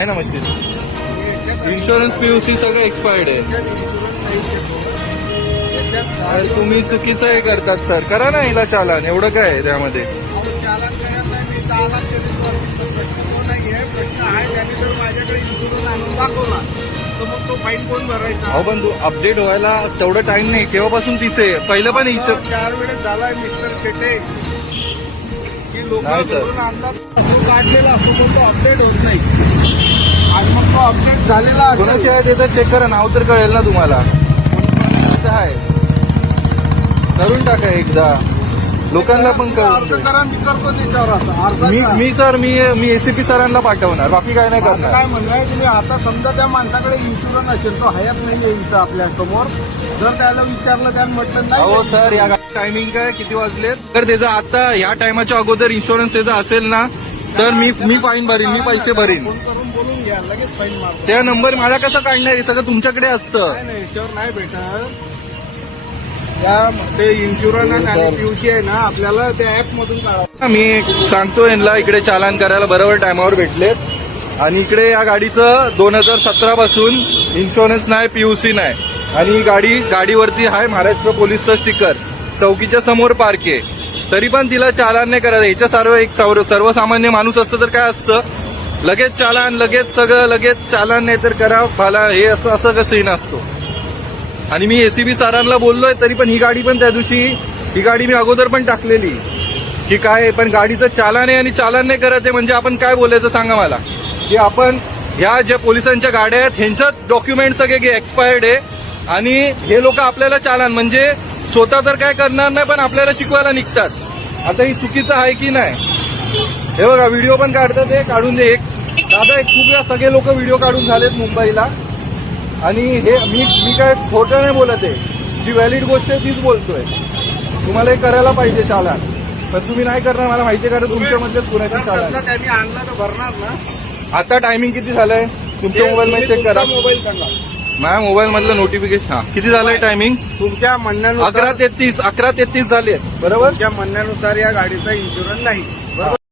आहे ना machine insurance PUC सगळं एक्सपायर्ड आहे. अरे तुम्ही चुकीचं हे करतात सर. करा ना हिला चालान. एवढं काय आहे त्यामध्ये. अहो पण तू अपडेट व्हायला तेवढं टाइम नाही. केव्हापासून तिचे पहिलं पण हिचं 4 वेळेस झालाय मिस्टर शेटे की लोक नाही सर. काढलेला असतो पण तो अपडेट होत नाही आणि मग तो अपडेट झालेला असेल. कोणाची आहे ते तर चेक करा. नाव तर कळेल ना तुम्हाला. आहे करून टाका एकदा. लोकांना पण अर्ज करा. मी करतो त्याच्यावर असं अर्ज मी सर मी एसीपी सरांना पाठवणार. बाकी काय नाही करणार. काय म्हणताय तुम्ही. आता समजा त्या माणसाकडे इन्शुरन्स असेल तो हयात नाहीये इथं आपल्या समोर. जर त्याला विचारलं त्यानं म्हटलं हो नाही सर या टायमिंग काय किती वाजलेत. तर त्याचा आता या टायमाच्या अगोदर इन्शुरन्स त्याचा असेल ना तर मी फाईन भरीन. मी पैसे भरीन. फोन करून बोलून घ्या लगेच फाईन मारतो. त्या नंबर मला कसं काढणार. हे सगळं तुमच्याकडे असतं. नाही नाही याच्यावर नाही भेटत. त्या ते इन्शुरन्स आणि पीयूसी आहे ना आपल्याला त्या ऍप मधून काढावं. मी सांगतो यांना इकडे चालान करायला बरोबर टायमावर भेटलेत. आणि इकडे या गाडीचं 2017 पासून इन्शुरन्स नाही पीयूसी नाही. आणि ही गाडीवरती आहे महाराष्ट्र पोलीसचं स्टिकर. चौकीच्या समोर पार्क आहे. तरी पण तिला चालान नाही करायचं. ह्याच्या एक सर्वसामान्य माणूस असतं तर काय असतं. लगेच चालान लगेच सगळं लगेच चालान नाही तर करा मला हे असं कसं सीन असतो. आणि मी एसीबी सरांना बोललोय तरी पण ही गाडी पण त्या दिवशी ही गाडी मी अगोदर पण टाकलेली की काय पण गाडीचं चालान आहे आणि चालान नाही करत आहे म्हणजे आपण काय बोलायचं सांगा मला. की आपण ह्या ज्या पोलिसांच्या गाड्या आहेत ह्यांचं डॉक्युमेंट सगळे एक्सपायर्ड आहे आणि हे लोक आपल्याला चालान म्हणजे स्वतः तर काय करणार नाही पण आपल्याला शिकवायला निघतात. आता ही चुकीचं आहे की नाही. हे बघा व्हिडिओ पण काढतात. ते काढून दे. एक दादा खूप वेळा सगळे लोक व्हिडिओ काढून झालेत मुंबईला. आणि हे मी काय खोटं नाही बोलत आहे. जी व्हॅलिड गोष्ट आहे तीच बोलतोय. तुम्हाला हे करायला पाहिजे चालान पण तुम्ही नाही करणार मला माहिती आहे कारण तुमच्यामधलेच कुणाची चालान. त्यांनी आणला तर भरणार ना. आता टायमिंग किती झालंय तुमच्या मोबाईलमध्ये चेक करा. मोबाईल सांगा. माझ्या मोबाईल मधलं नोटिफिकेशन. हा किती झालंय टायमिंग. तुमच्या म्हणण्यानुसार 11:33 झाले बरोबर. तुमच्या म्हणण्यानुसार या गाडीचा इन्शुरन्स नाही.